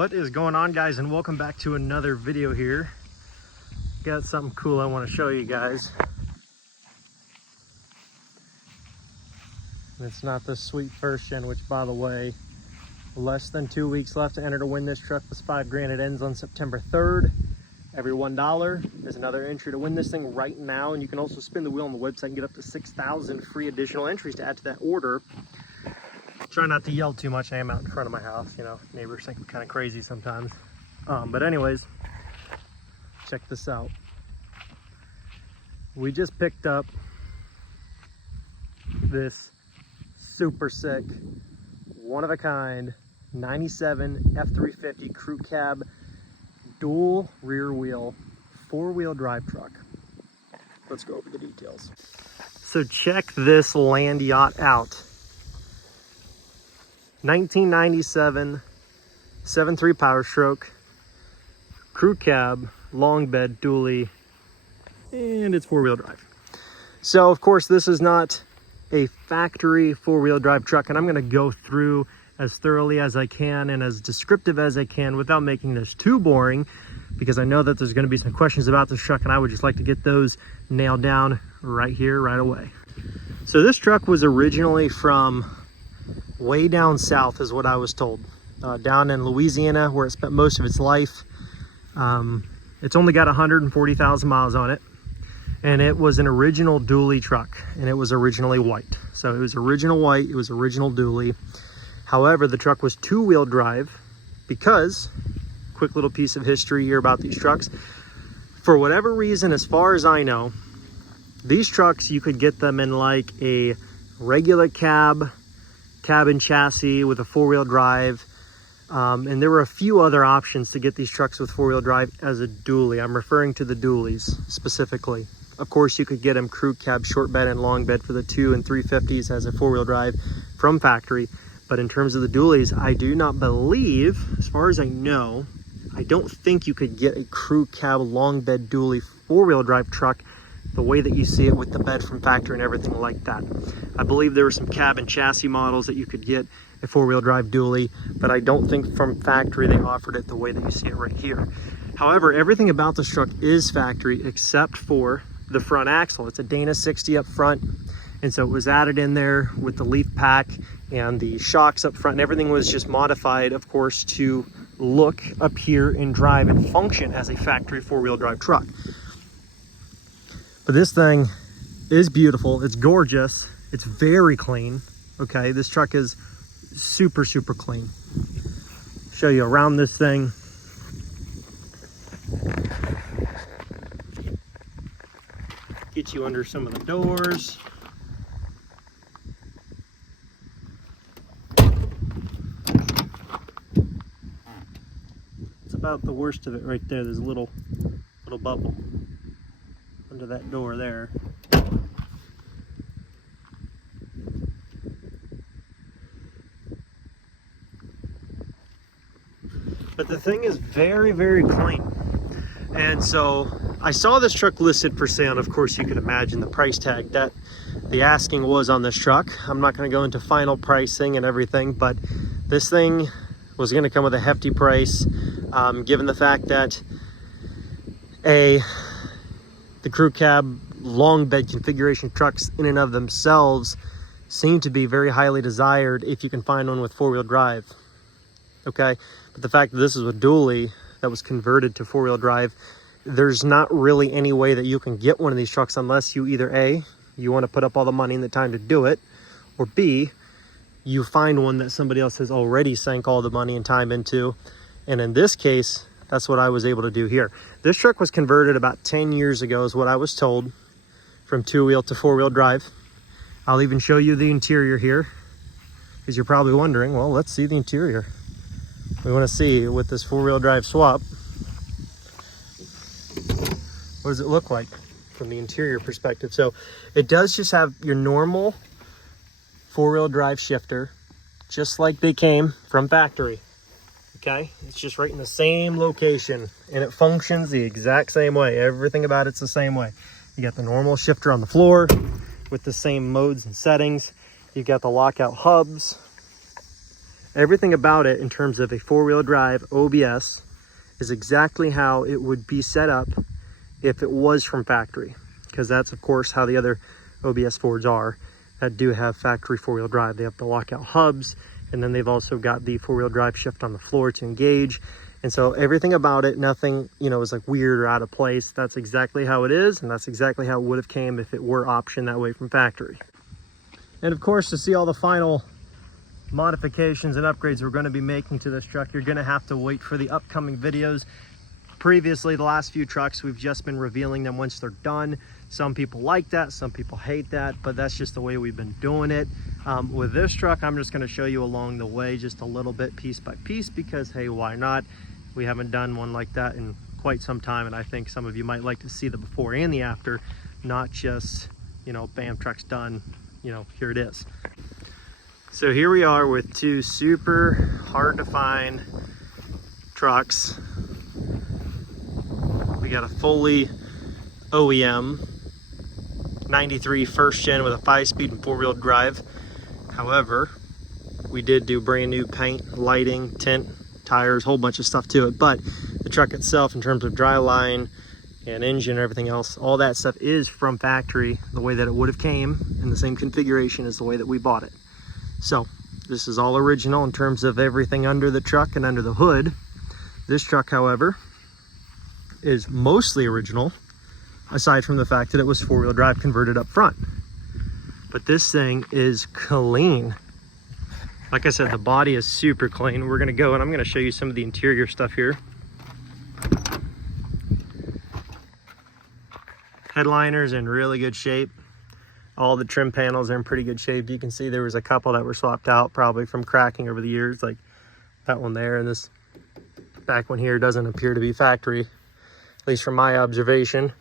What is going on, guys, and welcome back to another video here. Got something cool I want to show you guys. It's not the sweet first gen, which, by the way, less than 2 weeks left to enter to win this truck was $5 grand. It ends on September 3rd. Every $1 is another entry to win this thing right now, and you can also spin the wheel on the website and get up to 6,000 free additional entries to add to that order. Try not to yell too much. I am out in front of my house, you know, neighbors think I'm kind of crazy sometimes. But anyways, check this out. We just picked up this super sick, one of a kind 97 F-350 crew cab dual rear wheel 4-wheel drive truck. Let's go over the details. So check this land yacht out. 1997 7.3 PowerStroke crew cab, long bed, dually, and it's 4-wheel drive. So of course this is not a factory 4-wheel drive truck, and I'm going to go through as thoroughly as I can and as descriptive as I can without making this too boring, because I know that there's going to be some questions about this truck and I would just like to get those nailed down right here, right away. So this truck was originally from way down south, is what I was told, down in Louisiana, where it spent most of its life. It's only got 140,000 miles on it, and it was an original dually truck, and it was originally white. So it was original white, it was original dually. However, the truck was 2-wheel drive because, quick little piece of history here about these trucks, for whatever reason, as far as I know, these trucks, you could get them in like a regular cabin chassis with a 4-wheel drive, and there were a few other options to get these trucks with 4-wheel drive as a dually. I'm referring to the dualies specifically. Of course, you could get them crew cab, short bed, and long bed for the 2 and 350s as a 4-wheel drive from factory. But in terms of the dualies, I do not believe, as far as I know, I don't think you could get a crew cab, long bed, dually 4-wheel drive truck the way that you see it with the bed from factory and everything like that. I believe there were some cab and chassis models that you could get a 4-wheel drive dually, but I don't think from factory they offered it the way that you see it right here. However, everything about this truck is factory except for the front axle. It's a Dana 60 up front, and so it was added in there with the leaf pack and the shocks up front, and everything was just modified, of course, to look, appear, and drive and function as a factory 4-wheel drive truck. But this thing is beautiful. It's gorgeous. It's very clean. Okay, this truck is super, super clean. Show you around this thing. Get you under some of the doors. It's about the worst of it right there. There's a little bubble under that door there. But the thing is very, very clean. And so I saw this truck listed for sale, and of course you could imagine the price tag that the asking was on this truck. I'm not going to go into final pricing and everything, but this thing was going to come with a hefty price, given the fact that the crew cab long bed configuration trucks in and of themselves seem to be very highly desired if you can find one with 4-wheel drive. Okay, but the fact that this is a dually that was converted to 4-wheel drive, there's not really any way that you can get one of these trucks unless you either A, you want to put up all the money and the time to do it, or B, you find one that somebody else has already sank all the money and time into. And in this case, that's what I was able to do here. This truck was converted about 10 years ago, is what I was told, from 2-wheel to 4-wheel drive. I'll even show you the interior here, because you're probably wondering, well, let's see the interior. We want to see with this 4-wheel drive swap, what does it look like from the interior perspective. So it does just have your normal 4-wheel drive shifter, just like they came from factory. Okay, it's just right in the same location, and it functions the exact same way. Everything about it's the same way. You got the normal shifter on the floor with the same modes and settings. You've got the lockout hubs. Everything about it in terms of a four-wheel drive OBS is exactly how it would be set up if it was from factory, because that's of course how the other OBS Fords are that do have factory four-wheel drive. They have the lockout hubs, and then they've also got the four-wheel drive shift on the floor to engage. And so everything about it, nothing, you know, is like weird or out of place. That's exactly how it is, and that's exactly how it would have came if it were optioned that way from factory. And of course, to see all the final modifications and upgrades we're going to be making to this truck, you're going to have to wait for the upcoming videos. Previously, the last few trucks, we've just been revealing them once they're done. Some people like that, some people hate that, but that's just the way we've been doing it. With this truck, I'm just going to show you along the way, just a little bit piece by piece, because hey, why not? We haven't done one like that in quite some time, and I think some of you might like to see the before and the after, not just, you know, bam, truck's done, you know, here it is. So here we are with two super hard to find trucks. We got a fully OEM 93 first gen with a 5-speed and 4-wheel drive. However, we did do brand new paint, lighting, tint, tires, whole bunch of stuff to it. But the truck itself, in terms of dry line and engine and everything else, all that stuff is from factory, the way that it would have came in the same configuration as the way that we bought it. So this is all original in terms of everything under the truck and under the hood. This truck, however, is mostly original, aside from the fact that it was four-wheel drive converted up front. But this thing is clean. Like I said, the body is super clean. We're gonna go and I'm gonna show you some of the interior stuff here. Headliner's in really good shape. All the trim panels are in pretty good shape. You can see there was a couple that were swapped out, probably from cracking over the years, like that one there, and this back one here doesn't appear to be factory, at least from my observation.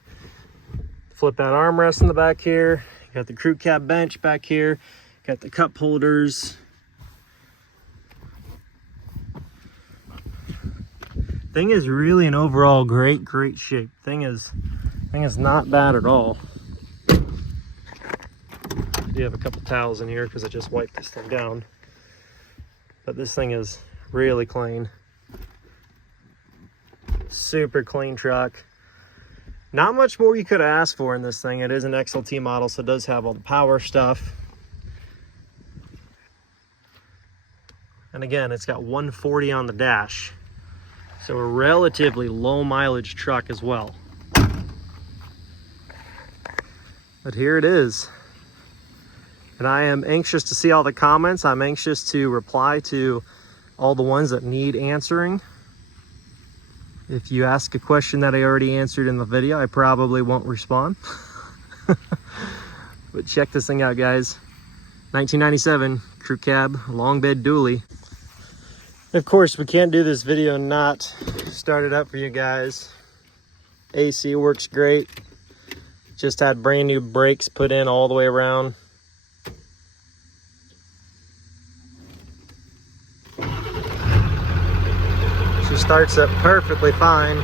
Flip out armrest in the back here. You got the crew cab bench back here. Got the cup holders. Thing is really in overall great shape. Thing is not bad at all. I do have a couple towels in here because I just wiped this thing down. But this thing is really clean. Super clean truck. Not much more you could ask for in this thing. It is an XLT model, so it does have all the power stuff. And again, it's got 140 on the dash. So a relatively low mileage truck as well. But here it is. And I am anxious to see all the comments. I'm anxious to reply to all the ones that need answering. If you ask a question that I already answered in the video, I probably won't respond. But check this thing out, guys. 1997 crew cab, long bed dually. Of course, we can't do this video and not start it up for you guys. AC works great. Just had brand new brakes put in all the way around. She starts up perfectly fine.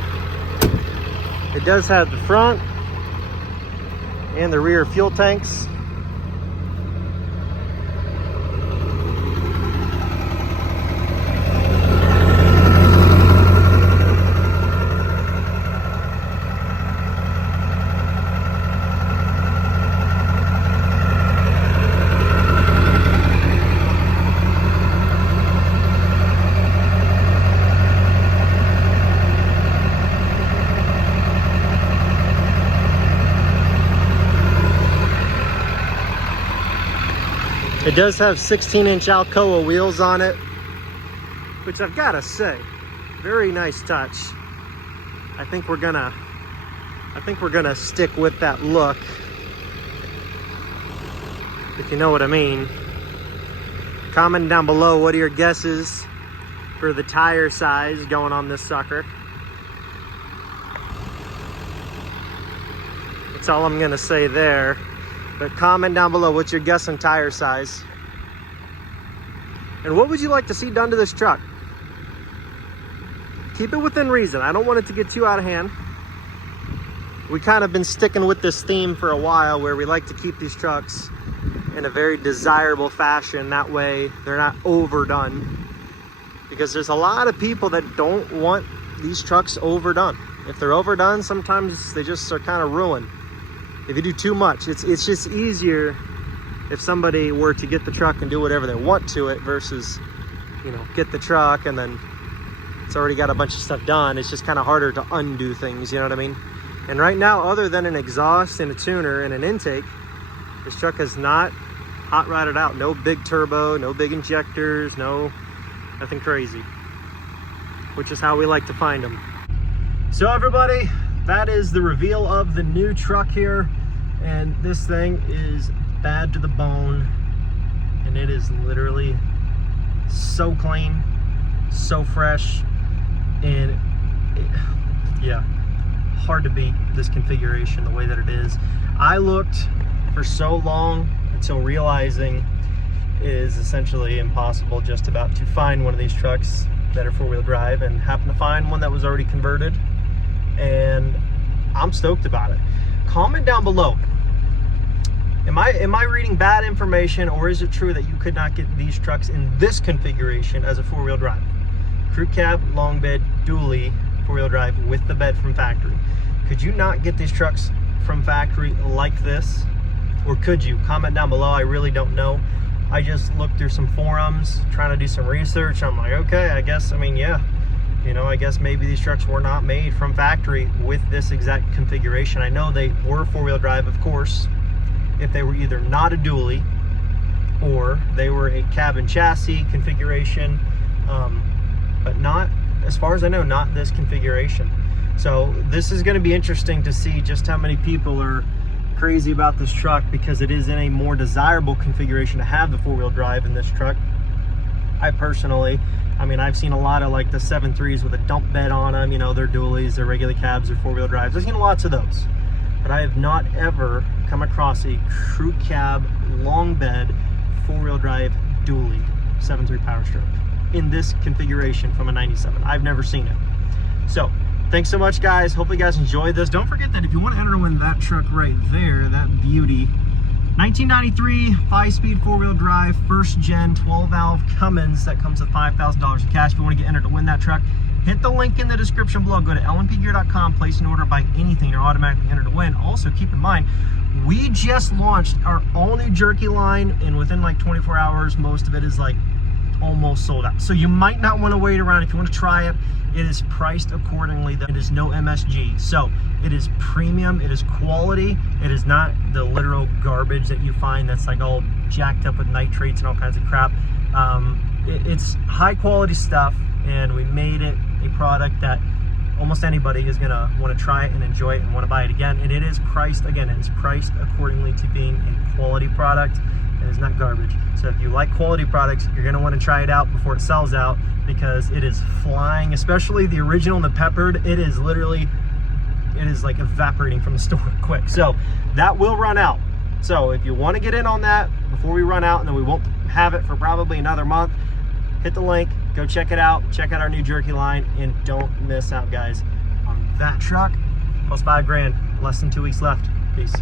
It does have the front and the rear fuel tanks. It does have 16-inch Alcoa wheels on it, which I've got to say, very nice touch. I think we're gonna stick with that look, if you know what I mean. Comment down below, what are your guesses for the tire size going on this sucker? That's all I'm gonna say there. But comment down below, what's your guess on tire size? And what would you like to see done to this truck? Keep it within reason. I don't want it to get too out of hand. We kind of been sticking with this theme for a while, where we like to keep these trucks in a very desirable fashion. That way they're not overdone. because there's a lot of people that don't want these trucks overdone. If they're overdone, sometimes they just are kind of ruined. If you do too much, it's just easier if somebody were to get the truck and do whatever they want to it versus, you know, get the truck and then it's already got a bunch of stuff done. It's just kind of harder to undo things, you know what I mean? And right now, other than an exhaust and a tuner and an intake, this truck is not hot rodded out. No big turbo, no big injectors, nothing crazy, which is how we like to find them. So everybody, that is the reveal of the new truck here. And this thing is bad to the bone. And it is literally so clean, so fresh. And yeah, hard to beat this configuration the way that it is. I looked for so long until realizing it is essentially impossible just about to find one of these trucks that are four-wheel drive, and happened to find one that was already converted, and I'm stoked about it. Comment down below. Am I reading bad information, or is it true that you could not get these trucks in this configuration as a four-wheel drive? Crew cab, long bed, dually, four-wheel drive with the bed from factory. Could you not get these trucks from factory like this? Or could you? Comment down below. I really don't know. I just looked through some forums, trying to do some research. I'm like, okay, I guess, I mean, yeah. You know, I guess maybe these trucks were not made from factory with this exact configuration. I know they were four-wheel drive, of course, if they were either not a dually or they were a cab and chassis configuration, but not, as far as I know, not this configuration. So this is going to be interesting to see just how many people are crazy about this truck, because it is in a more desirable configuration to have the four-wheel drive in this truck. I personally, I mean, I've seen a lot of like the 7.3s with a dump bed on them, you know, they're dualies, they're regular cabs, they're four-wheel drives. I've seen lots of those, but I have not ever come across a crew cab, long bed, four-wheel drive dually 7.3 PowerStroke in this configuration from a 97. I've never seen it. So thanks so much, guys. Hopefully you guys enjoyed this. Don't forget that if you want to enter to win that truck right there, that beauty, 1993 5-speed four-wheel drive, first gen 12-valve Cummins, that comes with $5,000 in cash. If you want to get entered to win that truck, hit the link in the description below. Go to lnpgear.com, place an order, buy anything, you're automatically entered to win. Also, keep in mind, we just launched our all-new jerky line, and within like 24 hours, most of it is like almost sold out. So you might not want to wait around. If you want to try it, it is priced accordingly. It is no MSG, so it is premium, it is quality, it is not the literal garbage that you find that's like all jacked up with nitrates and all kinds of crap. It's high quality stuff, and we made it a product that almost anybody is gonna want to try it and enjoy it and want to buy it again. And it is priced, again, it is priced accordingly to being a quality product. It is not garbage. So if you like quality products, you're gonna want to try it out before it sells out, because it is flying, especially the original and the peppered. It is literally, it is like evaporating from the store quick. So that will run out. So if you want to get in on that before we run out, and then we won't have it for probably another month, hit the link, go check it out, check out our new jerky line, and don't miss out, guys, on that truck. Plus $5 grand, less than 2 weeks left. Peace.